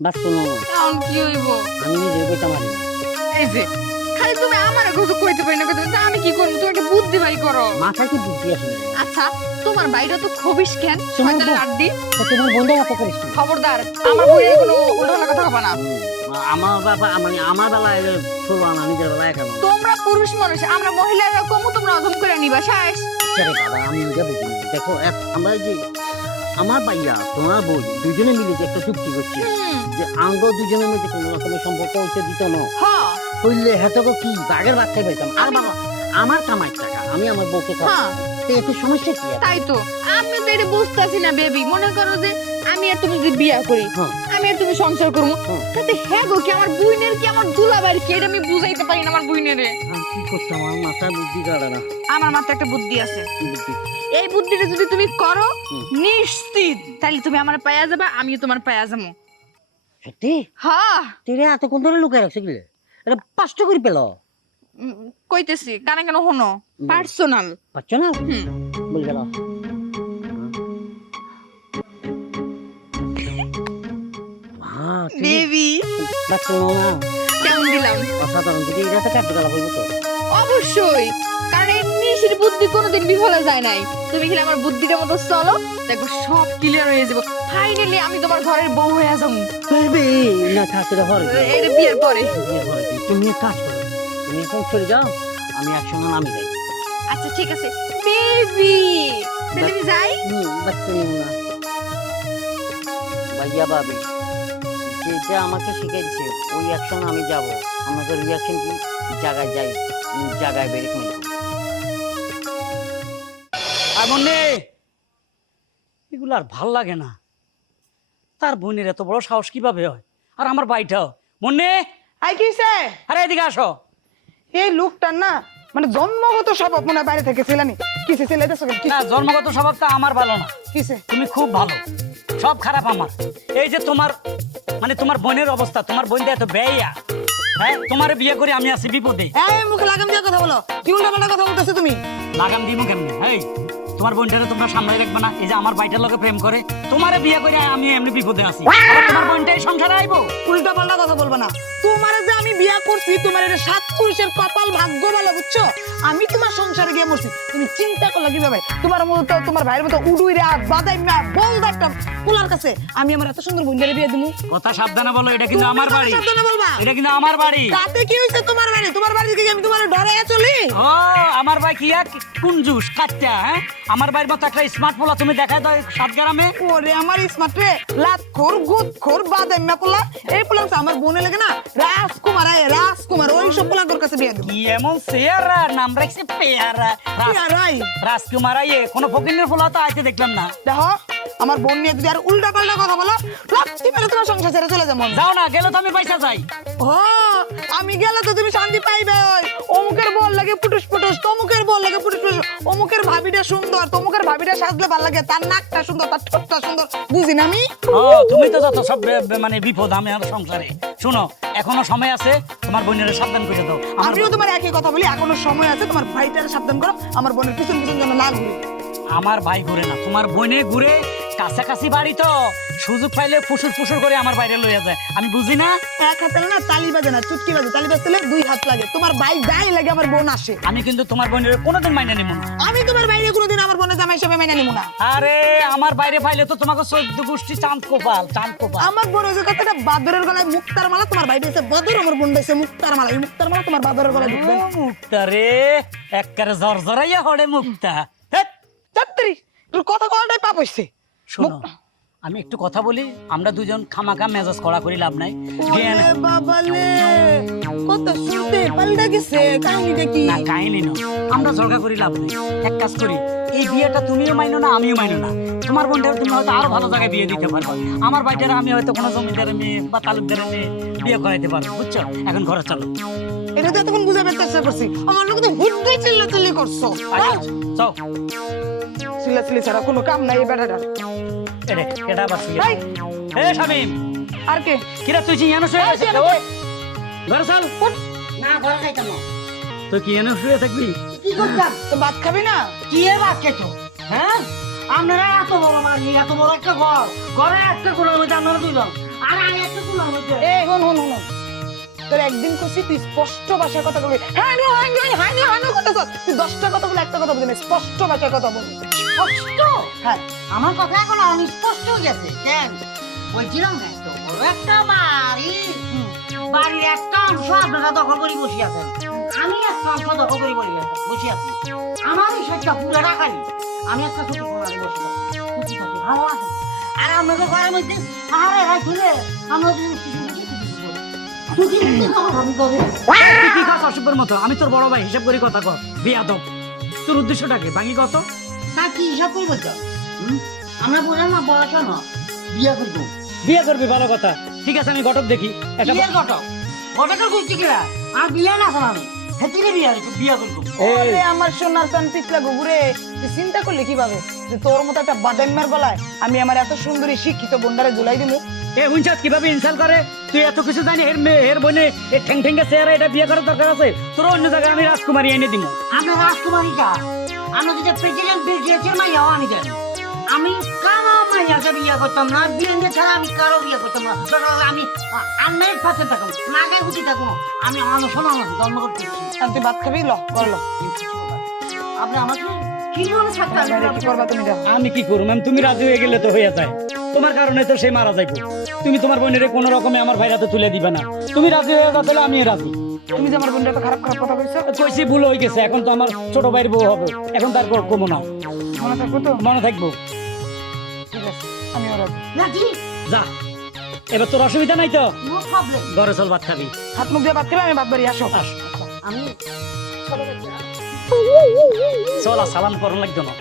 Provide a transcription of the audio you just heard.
বাস কোনো এখন কি হইব আমি নিজে কইতে পারি না। এই যে খালি তুমি আমার কিছু কইতে পারি না কইতে আমি কি করব? তুমি একটা বুদ্ধি বাই করো। মাথায় কি বুদ্ধি আসে আচ্ছা তোমার বাইরে তো খবিস কেন বউ- আড্ডি। তো তোমার বন্ধু এত করিস না। খবরদার আমার বইয়ের কোনো উল্টোপাল্টা কথা কবা না। আমার বাবা মানে আমার বেলায় চলবো না নিজের বেলায় কেন তোমরা পুরুষ মানুষ আমরা মহিলারা কমু তোমরা অধম করে নিবা শেষ। ছেড়ে বাবা আমি বুঝি না। দেখো এক- আমরা এই যে আমার ভাইয়া তোমার বই দুজনে মিলে যে একটা চুক্তি করছি যে আঙ্গ দুজনের মধ্যে কোনো রকমের সম্পর্ক হইতে দিত না। হইলে হেতকে কি বাঘের বাচ্চা পেতাম। আর বাবা আমার কামাই টাকা আমি আমার বউকে। হ্যাঁ সমস্যা কি তাই তো। আমি তো এটা বুঝতেছি না বেবি। মনে করো যে আমি আর তুমি যদি বিয়া করি আমি আর তুমি সংসার করব। তাতে হ্যাঁ গো কি আমার বুইনের কি আমার দুলাবার কি এটা আমি বুঝাইতে পারি না আমার বুইনেরে কি করতাম? আমার মাথায় বুদ্ধি কাটে না। আমার মাথায় একটা বুদ্ধি আছে। এই বুদ্ধিটা যদি তুমি করো নিশ্চিত। তাহলে তুমি আমার পায়া যাবে আমিও তোমার পায়া যাব। সত্যি? হ্যাঁ। তেরে এত কোন ধরে লুকায় রাখছে কিলে এটা পাঁচটা করে পেল। কইতেছি কানে কেন হনো পার্সোনাল। না বল গেল। বেবি না কেমন দিলাম? অসাধারণ যদি এটা তো গেল বলব তো। অবশ্যই। কারণ এই নিশির বুদ্ধি কোনোদিন বিফলে যায় নাই। তুমি খালি আমার বুদ্ধিটার মতো চলো দেখো সব ক্লিয়ার হয়ে যাব। ফাইনালি আমি তোমার ঘরের বউ হয়ে যাব। বেবি না থাকতে হরে এটা বিয়ের পরে। তুমি এক কাজ করো তুমি এখন চলে যাও আমি একসঙ্গে নামি যাই। আচ্ছা ঠিক আছে। বেবি বেবি যাই। হুম বাচ্চা নিও না। ভাইয়া ভাবি। যেটা আমাকে শিখে দিছে ওই অ্যাকশন আমি যাব। আমাকে রিয়াকশন কি? জায়গায় যাই জায়গায় বেরিয়ে মেরে আর মনে এগুলো আর ভালো লাগে না। তার বোনের এত বড় সাহস কীভাবে হয়? আর আমার বাইটাও মনে আই কিসে আরে এদিকে আসো। এই লোকটার না মানে জন্মগত স্বভাব মনে বাইরে থেকে ছিলানি কিসে ছেলে দেশ না জন্মগত স্বভাবটা আমার ভালো না। কিসে তুমি খুব ভালো। সব খারাপ আমার। এই যে তোমার মানে তোমার বোনের অবস্থা তোমার বোন এত বেয়া। হ্যাঁ তোমার বিয়ে করে আমি আছি বিপদে। এই মুখে লাগাম দিয়ে কথা বলো। কি উল্টা পাল্টা কথা বলতেছো তুমি? লাগাম দিব কেমনে? এই তোমার বোনটারে তোমরা সামলাই রাখবে না। এই যে আমার বাইটার লোকে প্রেম করে তোমারে বিয়ে করে আমি এমনি বিপদে আছি। আবার তোমার বোনটা এই সংসারে আইবো? উল্টা পাল্টা কথা বলব না। তোমার যে আমি বিয়া করছি তোমার এটা সাত পুরুষের কপাল ভাগ্য বলে বুঝছ? আমি তোমার সংসারে গিয়ে মরছি তুমি চিন্তা করলে কীভাবে? তোমার মতো তোমার ভাইয়ের মতো উডুইরা বাদাই মা বলদা একটা পোলার কাছে আমি আমার এত সুন্দর বোনদের বিয়ে দিমু? কথা সাবধানে বলো এটা কিন্তু আমার বাড়ি। সাবধানে বলবা। এটা কিন্তু আমার বাড়ি। তাতে কি হয়েছে তোমার বাড়ি? তোমার বাড়ি থেকে আমি তোমার ডরে চলি? ও আমার ভাই কি এক কুঞ্জুস? কাচ্চা হ্যাঁ? আমার ভাইয়ের মতো একটা স্মার্ট ফোন তুমি দেখা দাও সাত গ্রামে। ওরে আমার স্মার্ট রে লাত খোর গুদ খোর বাদাম না পোলা এই পোলা আমার বোনে লাগে না। রাজকুমার আয় রাজকুমার ওই সব পোলাগোর কাছে বিয়ে দেবো। কি এমন সেয়ারা নাম রাখছে পেয়ারা। পেয়ারাই। রাই রাজকুমার আয়ে কোনো ফকিনের ফোলা তো আইতে দেখলাম না। দেখো আমার বোন নিয়ে যদি আর উল্টা পাল্টা কথা বলো লাত্তি মেরে তোমার সংসার ছেড়ে চলে যাব। যাও না গেলে তো আমি পয়সা যাই ও আমি গেলে তো তুমি শান্তি পাইবে ওই। অমুকের বল লাগে পুটুস পুটুস তমুকের বল লাগে পুটুস পুটুস। অমুকের ভাবিটা সুন্দর তমুকের ভাবিটা সাজলে ভালো লাগে তার নাকটা সুন্দর তার ঠোঁটটা সুন্দর। বুঝি না আমি? ও তুমি তো যত সব মানে বিপদ আমি আমার সংসারে। শোনো এখনও সময় আছে তোমার বোনের সাবধান করে দাও। আমিও তোমার একই কথা বলি এখনও সময় আছে তোমার ভাইটারে সাবধান করো আমার বোনের পিছন পিছন যেন না ঘুরে। আমার ভাই ঘুরে না তোমার বোনে ঘুরে কাছাকাছি বাড়ি তো। সুযোগ পাইলে ফুসুর ফুসুর করে আমার বাইরে লইয়া যায়। আমি বুঝি না? এক হাতে না তালি বাজে না চুটকি বাজে। তালি বাজতে দুই হাত লাগে। তোমার ভাই যাই লাগে আমার বোন আসে। আমি কিন্তু তোমার বোনের কোনোদিন মাইনে নিব না। আমি তোমার বাইরে কোনোদিন আমার বোনের জামাই হিসেবে মেনে নিব না। আরে আমার বাইরে পাইলে তো তোমাকে চোদ্দ গোষ্ঠী চাঁদ কোপাল চাঁদ কোপাল। আমার বোন হচ্ছে কথাটা বাদরের গলায় মুক্তার মালা তোমার ভাই দিয়েছে বাদর আমার বোন দিয়েছে মুক্তার মালা। এই মুক্তার মালা তোমার বাদরের গলায় ঢুকবে না। মুক্তা রে একবারে জ্বর জ্বরাইয়া হড়ে মুক্তা। হেৎ, চাত্রি তোর কথা কলটাই পাপ হইছে। শোনো আমি একটু কথা বলি আমরা দুজন খামাখা মেজাজ করা করি লাভ নাই। জ্ঞান ওরে বাবালে কত শুনতে পাল্টা গেছে কাহিনীটা কি? না কাহিনী না আমরা ঝগড়া করি লাভ নাই। এক কাজ করি এই বিয়েটা তুমিও মাইনো না আমিও মাইনো না। তোমার বোনটা তুমি হয়তো আরও ভালো জায়গায় বিয়ে দিতে পারব। আমার বাড়িটার আমি হয়তো কোনো জমিদারের মেয়ে বা তালুকদারের মেয়ে বিয়ে করাইতে পারব বুঝছ? এখন ঘরে চলো। এটা তো এতক্ষণ বুঝে চেষ্টা করছি আমার লোক তো হুদ্দে চিল্লা চিল্লি করছ আয়, চল চিল্লা ছাড়া কোনো কাম নাই এই বেটাটার। এরে এটা আবার শুয়ে এ শামিম আর কে? কিরা তুই কি এনে শুয়ে আছিস? তুই ওই। না ঘরে খাইতাম তুই কি এনে শুয়ে থাকবি? কি করতাম? তো ভাত খাবি না? কি হ্যাঁ? আপনারা এত বড় মারি এত বড় একটা ঘর। ঘরে একটা করে মধ্যে আপনারা দুজন। আর আমি একটা তোমার মধ্যে। এ হন হন হন। তোর একদিন কইছি তুই স্পষ্ট ভাষায় কথা বলবি। হ্যাঁ হ্যাঁ হ্যাঁ হ্যাঁ কথা কর তুই দশটা কথা বলে একটা কথা বলবি স্পষ্ট ভাষায় কথা বলবি। স্পষ্ট? হ্যাঁ আমার কথা এখন অনিস্পষ্ট হয়ে গেছে। কেন? বলছিলাম না একটা বাড়ি। বাড়ির একটা অংশ আপনারা দখল করে বসে আছেন। আমি একটা অংশ দখল করে বসে আছি বসে আছি। আমার এই সাইডটা পুরো রাখালি। আমি একটা ছোট বসে আছি। ভালো আছে। আর আমাদের ঘরের মধ্যে আরে তুলে আমরা কি খাস অসভ্যের মতো? আমি তোর বড় ভাই হিসাব করি কথা কর বিয়াদব। তোর উদ্দেশ্যটা কি ভাঙি কত তা কি হিসাব করব তো? আমরা বললাম না পড়াশোনা না বিয়ে করব। বিয়ে করবি ভালো কথা। ঠিক আছে আমি ঘটক দেখি। একটা বিয়ের ঘটক? ঘটকের আর বিয়া না শোনা আমি হেতিরে বিয়া বিয়া বিয়ে করব। ওরে আমার সোনার পিছলা ঘুরে তুই চিন্তা করলে কীভাবে? যে তোর মতো একটা গলায় আমি আমার এত সুন্দরী শিক্ষিত বন্ডারে ঝুলাই দিমু? এ হুঞ্চাত কীভাবে ইনসাল করে? তুই এত কিছু জানি হের মেয়ে হের বোনে এ ঠেং ঠেঙ্গে চেয়ারে এটা বিয়ে করার দরকার আছে। তোর অন্য জায়গায় আমি রাজকুমারী এনে দিব আমরা রাজকুমারীটা আমি যদি প্রেসিডেন্ট বিল দিয়েছি মাইয়াও আমি দেন আমি কারও বিয়ে করতাম না বিয়ে ছাড়া আমি কারও বিয়ে করতাম না। দরকার আমি পাশে থাকুন নাগায় গুটি থাকুন আমি অনশন জন্ম করতে তুই ভাত খাবি? ল কর ল। আপনি আমাকে কি থাকতে বাইরে কি করবা তুমি? আমি কি করব? আমি তুমি রাজি হয়ে গেলে তো হয়ে যায়। তোমার কারণে তো সে মারা যাইব। তুমি তোমার বোনের কোনো রকমে আমার ভাইরাতে তুলে দিবে না। তুমি রাজি হয়ে গেলে আমি রাজি। তুমি যে আমার বোনটা খারাপ খারাপ কথা কইছো? কইছি ভুল হয়ে গেছে এখন তো আমার ছোট ভাইয়ের বউ হবে। এখন তার কমো না মনে থাকব তো? মনে থাকব। ঠিক আছে আমি ওরা না যা। এবার তোর অসুবিধা নাই তো? নো প্রবলেম ঘরে চল ভাত খাবি। হাত মুখ দিয়ে ভাত খাবি আমি বাদ বাড়ি আসো। আমি চল সালাম করুন লাগতো না।